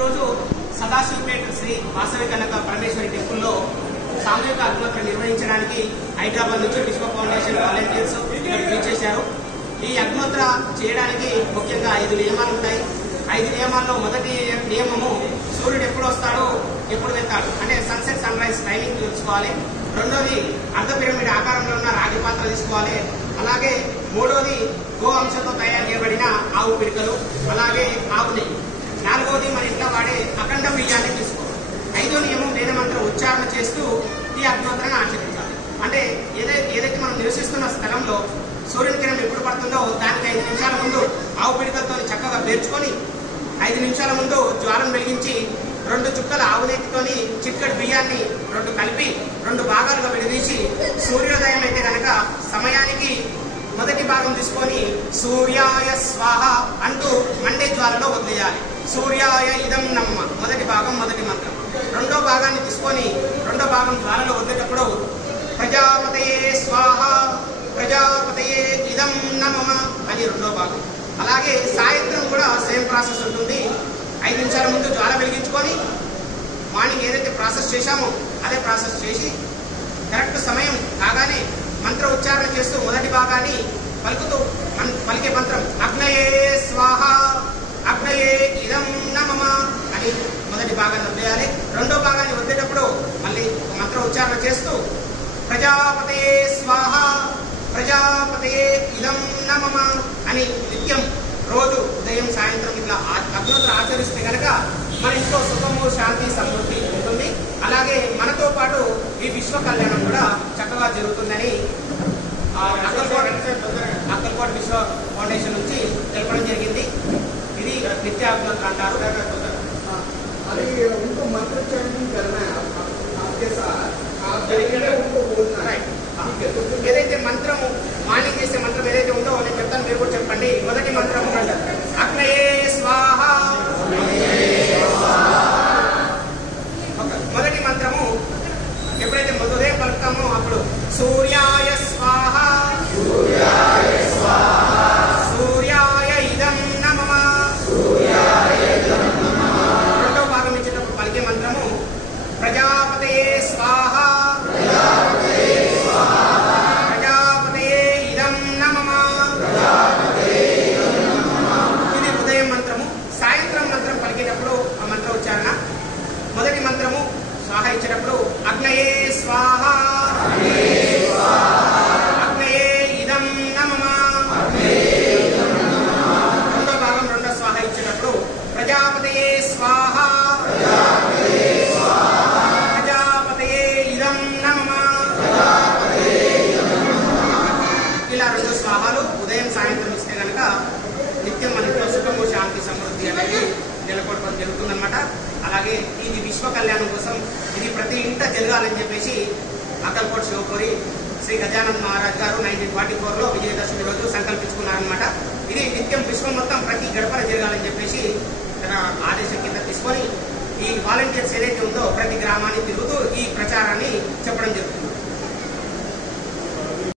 ఈరోజు సదాశివపేట శ్రీ వాసవి కనక పరమేశ్వరి టెంపుల్లో సామూహిక అగ్నిహోత్రం నిర్వహించడానికి హైదరాబాద్ నుంచి విశ్వ ఫౌండేషన్ వాలంటీర్స్ చేశారు. ఈ అగ్నిహోత్ర చేయడానికి ముఖ్యంగా 5 నియమాలు ఉంటాయి. 5 నియమాల్లో మొదటి నియమము సూర్యుడు ఎప్పుడు వస్తాడో ఎప్పుడు వెళ్తాడు అంటే సన్సెట్ సన్ రైజ్ టైమింగ్ తెలుసుకోవాలి. రెండోది అర్ధ పిరమిడ్ ఆకారంలో ఉన్న రాగి పాత్ర తీసుకోవాలి. అలాగే మూడోది గో అంశంతో తయారు చేయబడిన ఆవు పిడికలు, అలాగే ఆవు నెయ్యి. నాలుగోది మన ఇంట్లో వాడే అఖండ బియ్యాన్ని తీసుకోవాలి. 5వ నియమం వేద మంత్రం ఉచ్చారణ చేస్తూ ఈ అగ్నిహోత్రాన్ని ఆచరించాలి. అంటే ఏదైతే మనం నివసిస్తున్న స్థలంలో సూర్యుని కిరణం ఎప్పుడు పడుతుందో దానికి 5 నిమిషాల ముందు ఆవు పిడికలతో చక్కగా పేర్చుకొని 5 నిమిషాల ముందు జ్వాలను వెలిగించి 2 చుక్కల ఆవు నెయ్యితోని చిక్కటి బియ్యాన్ని 2 కలిపి 2 భాగాలుగా విడదీసి సూర్యోదయం అయితే కనుక సమయానికి మొదటి భాగం తీసుకొని సూర్యాయ స్వాహ అంటూ మండే జ్వాలలో వదిలేయాలి. సూర్యాయ ఇదం నమ్మ మొదటి భాగం మొదటి మంత్రం. రెండో భాగాన్ని తీసుకొని రెండో భాగం జ్వాలలో వదిలేటప్పుడు ప్రజాపతయే స్వాహ ప్రజాపతయే ఇదం నమః అని రెండో భాగం. అలాగే సాయంత్రం కూడా సేమ్ ప్రాసెస్ ఉంటుంది. 5 నిమిషాల ముందు జ్వాల వెలిగించుకొని మార్నింగ్ ఏదైతే ప్రాసెస్ చేశామో అదే ప్రాసెస్ చేసి కరెక్ట్ సమయం కాగానే మంత్ర ఉచ్చారణ చేస్తూ మొదటి భాగాన్ని పలుకుతూ పలికే మంత్రం అగ్నయే స్వాహ అగ్నయే ఇదం నమః అని మొదటి భాగాన్ని వదిలేయాలి. రెండో భాగాన్ని వదిలేటప్పుడు మళ్ళీ మంత్ర ఉచ్చారణ చేస్తూ ప్రజాపతయే స్వాహ ప్రజాపతయే ఇదం నమః అని నిత్యం రోజు ఉదయం సాయంత్రం ఇట్లా అగ్నిహోత్రం ఆచరిస్తే కనుక మన ఇంట్లో సుఖము శాంతి సమృద్ధి ఉంటుంది. అలాగే మనతో పాటు ఈ విశ్వ కళ్యాణం కూడా చక్కగా జరుగుతుందని అక్కల్కోట విశ్వ ఫౌండేషన్ నుంచి తెలపడం జరిగింది. ఇది నిత్య అగ్నిహోత్రం అంటారు. ఏదైతే మంత్రము మార్నింగ్ చేసే మంత్రం ఏదైతే ఉందో నేను చెప్తాను, మీరు కూడా చెప్పండి. మొదటి మంత్రం అగ్నయే స్వాహ. మొదటి మంత్రము ఎప్పుడైతే ఉదయం పలుకుతామో అప్పుడు సూర్యాయ స్వాహ సూర్యాయ ఇదం నమః. రెండో భాగం ఇచ్చేటప్పుడు పలికే మంత్రము ప్రజాపతయే స్వాహ ప్రజాపతయే ఇదం నమః. ఇది ఉదయం మంత్రము. సాయంత్రం మంత్రం పలికేటప్పుడు ఆ మంత్ర ఉచ్చారణ మొదటి మంత్రము స్వాహ ఇచ్చేటప్పుడు అగ్నయే స్వాహ అగ్నయే ఇదం నమః. రెండో భాగం రెండో స్వాహ ఇచ్చేటప్పుడు ప్రజాపతయే స్వాహ ప్రజాపతయే ఇదం నమః. ఇలా 2 స్వాహాలు ఉదయం సాయంత్రం ఇస్తే కనుక నిత్యం మన ఇంట్లో సుఖము శాంతి సమృద్ధి అనేది నెలకొల్పడం జరుగుతుందన్నమాట. అలాగే ఇది విశ్వ కళ్యాణం కోసం ఇది ప్రతి ఇంట జరగాలని చెప్పేసి అక్కల్కోట శివపురి శ్రీ గజానంద్ మహారాజ్ గారు 1944లో విజయదశమి రోజు సంకల్పించుకున్నారనమాట. ఇది నిత్యం విశ్వం మొత్తం ప్రతి గడపన జరగాలని చెప్పేసి తన ఆదేశం కింద తీసుకొని ఈ వాలంటీర్స్ ఏదైతే ఉందో ప్రతి గ్రామాన్ని తిరుగుతూ ఈ ప్రచారాన్ని చెప్పడం జరుగుతుంది.